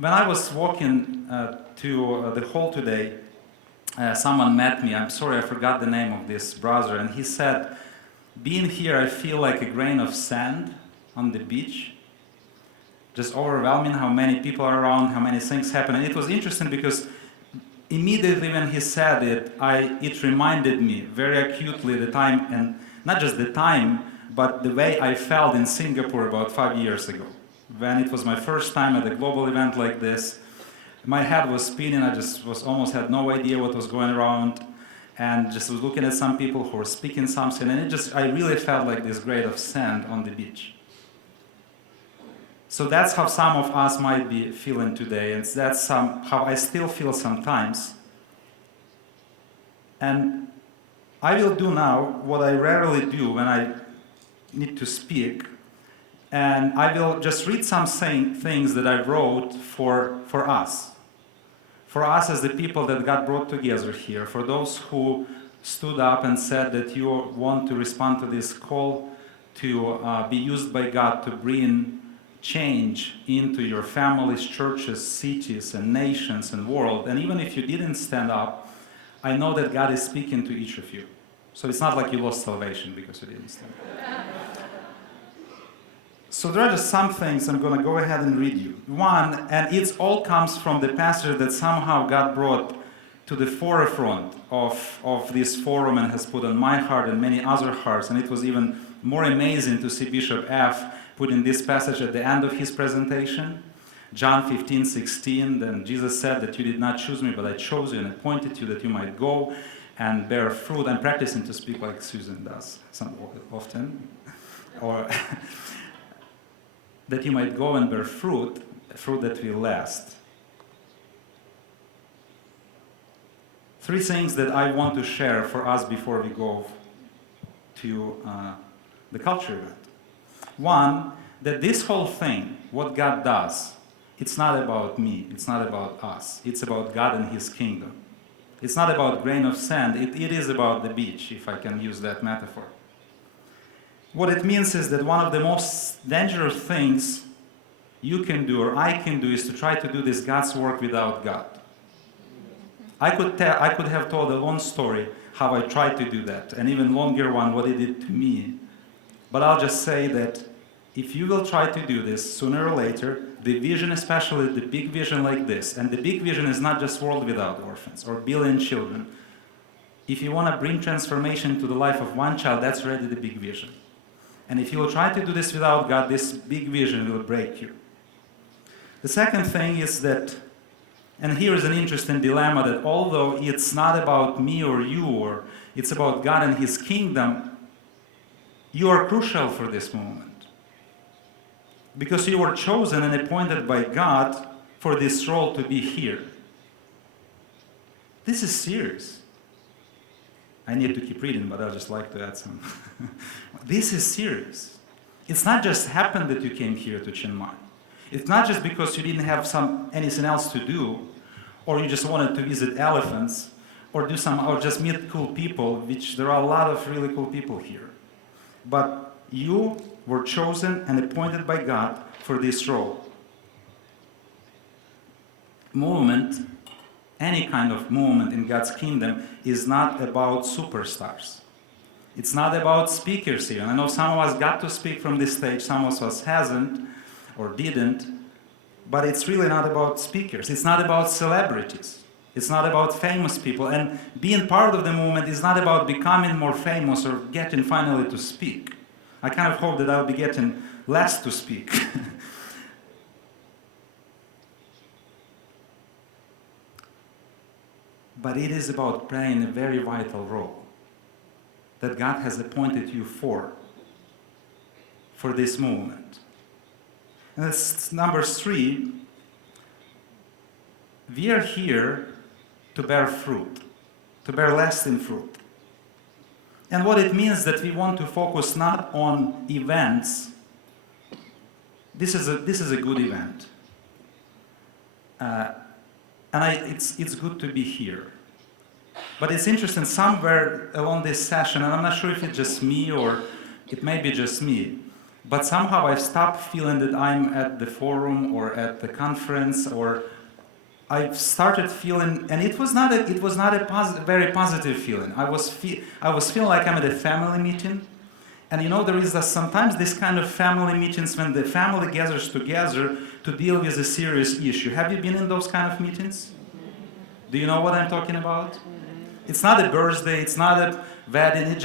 when I was walking to the hall today, someone met me. I'm sorry, I forgot the name of this brother, and he said, being here, I feel like a grain of sand on the beach. Just overwhelming how many people are around, how many things happen. And it was interesting because immediately when he said it, it reminded me very acutely the time, and not just the time, but the way I felt in Singapore about 5 years ago. When it was my first time at a global event like this, my head was spinning. I just almost had no idea what was going around, and just was looking at some people who were speaking something, and I really felt like this grain of sand on the beach. So that's how some of us might be feeling today, and that's how I still feel sometimes. And I will do now what I rarely do when I need to speak, and I will just read some things that I wrote for us as the people that God brought together here, for those who stood up and said that you want to respond to this call to be used by God to bring change into your families, churches, cities, and nations and world. And even if you didn't stand up, I know that God is speaking to each of you. So it's not like you lost salvation because you didn't stand up. So there are just some things I'm going to go ahead and read you. One, and it all comes from the passage that somehow God brought to the forefront of this forum and has put on my heart and many other hearts. And it was even more amazing to see Bishop F. putting this passage at the end of his presentation. John 15:16, then Jesus said that you did not choose me, but I chose you and appointed you that you might go and bear fruit. I'm practicing to speak like Susan does often. Or that you might go and bear fruit that will last. Three things that I want to share for us before we go to the culture event. One, that this whole thing, what God does, it's not about me, it's not about us, it's about God and His kingdom. It's not about grain of sand, it is about the beach, if I can use that metaphor. What it means is that one of the most dangerous things you can do or I can do is to try to do this God's work without God. I could have told a long story how I tried to do that, and even longer one what it did to me. But I'll just say that if you will try to do this sooner or later, the vision, especially the big vision like this, and the big vision is not just world without orphans or billion children. If you want to bring transformation to the life of one child, that's already the big vision. And if you will try to do this without God, this big vision will break you. The second thing is that, and here is an interesting dilemma, that although it's not about me or you, or it's about God and His kingdom, you are crucial for this moment. Because you were chosen and appointed by God for this role to be here. This is serious. I need to keep reading, but I'd just like to add some. This is serious. It's not just happened that you came here to Chiang Mai. It's not just because you didn't have anything else to do, or you just wanted to visit elephants, or just meet cool people, which there are a lot of really cool people here. But you were chosen and appointed by God for this role. Movement, any kind of movement in God's kingdom, is not about superstars. It's not about speakers here. I know some of us got to speak from this stage, some of us hasn't or didn't, but it's really not about speakers. It's not about celebrities. It's not about famous people. And being part of the movement is not about becoming more famous or getting finally to speak. I kind of hope that I'll be getting less to speak. But it is about playing a very vital role that God has appointed you for this movement. And that's number 3. We are here to bear fruit, to bear lasting fruit. And what it means that we want to focus not on events. This is a good event. It's good to be here. But it's interesting, somewhere along this session, and I'm not sure if it's just me or it may be just me, But somehow I've stopped feeling that I'm at the forum or at the conference, or I've started feeling, and it was not a very positive feeling. I was feeling like I'm at a family meeting, and there is sometimes this kind of family meetings when the family gathers together to deal with a serious issue. Have you been in those kind of meetings? Do you know what I'm talking about? It's not a birthday, it's not a wedding,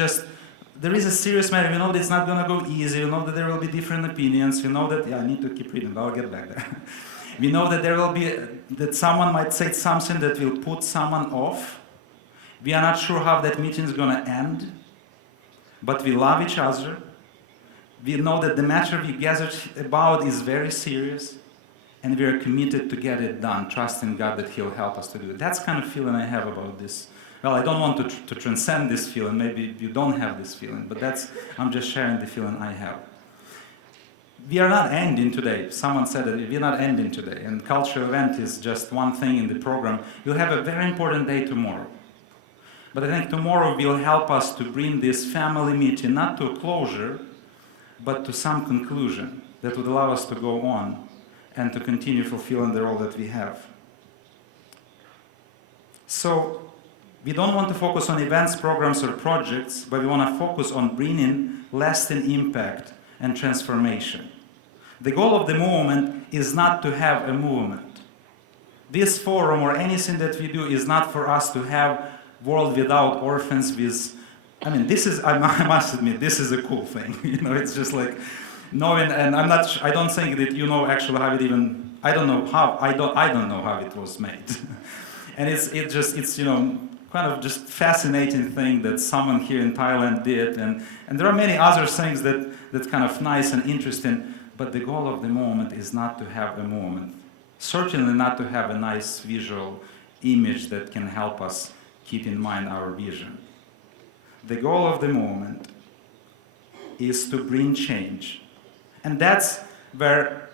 there is a serious matter. We know that it's not going to go easy. We know that there will be different opinions. We know that, I need to keep reading, but I'll get back there. We know that that someone might say something that will put someone off. We are not sure how that meeting is going to end, but we love each other. We know that the matter we gathered about is very serious, and we are committed to get it done, trusting God that He'll help us to do it. That's the kind of feeling I have about this. Well, I don't want to transcend this feeling. Maybe you don't have this feeling, but I'm just sharing the feeling I have. We are not ending today. Someone said that we're not ending today, and cultural event is just one thing in the program. We'll have a very important day tomorrow. But I think tomorrow will help us to bring this family meeting not to a closure, but to some conclusion that would allow us to go on and to continue fulfilling the role that we have. So, we don't want to focus on events, programs, or projects, but we want to focus on bringing lasting impact and transformation. The goal of the movement is not to have a movement. This forum or anything that we do is not for us to have world without orphans I must admit, this is a cool thing. It's just like knowing, and I don't think that actually how it even, I don't know how it was made. And it's kind of just fascinating thing that someone here in Thailand did, and there are many other things that's kind of nice and interesting, but the goal of the moment is not to have a moment. Certainly not to have a nice visual image that can help us keep in mind our vision. The goal of the moment is to bring change. And that's where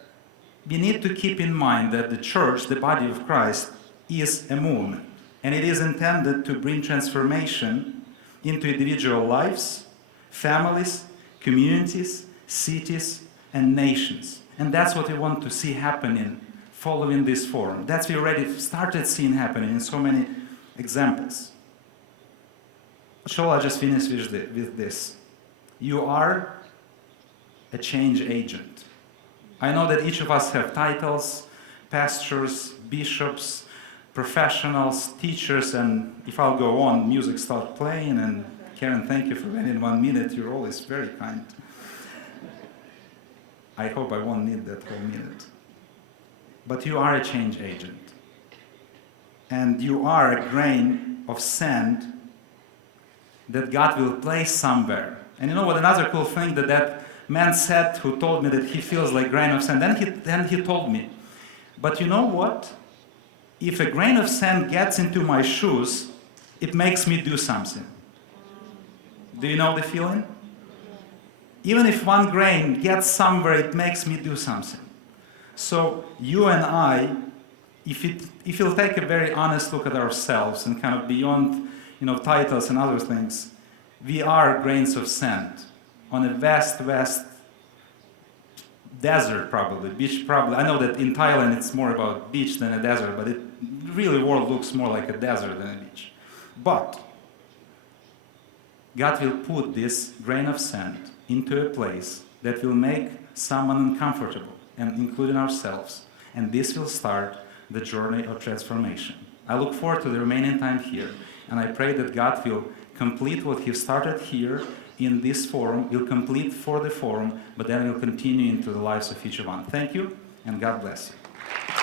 we need to keep in mind that the church, the body of Christ, is a movement. And it is intended to bring transformation into individual lives, families, communities, cities, and nations. And that's what we want to see happening following this forum. That's what we already started seeing happening in so many examples. Shall I just finish with this? You are a change agent. I know that each of us have titles, pastors, bishops, professionals, teachers, and if I'll go on, music starts playing, and Karen, thank you for waiting 1 minute. You're always very kind. I hope I won't need that whole minute. But you are a change agent. And you are a grain of sand that God will place somewhere. And you know what, another cool thing that man said, who told me that he feels like grain of sand, then he told me, but you know what? If a grain of sand gets into my shoes, it makes me do something. Do you know the feeling? Even if one grain gets somewhere, it makes me do something. So you and I, if you'll take a very honest look at ourselves and kind of beyond, titles and other things, we are grains of sand on a vast desert, probably, beach, probably. I know that in Thailand it's more about beach than a desert, but really world looks more like a desert than a beach. But God will put this grain of sand into a place that will make someone uncomfortable, and including ourselves. And this will start the journey of transformation. I look forward to the remaining time here, and I pray that God will complete what He started here in this forum, will complete for the forum, but then will continue into the lives of each one. Thank you, and God bless you.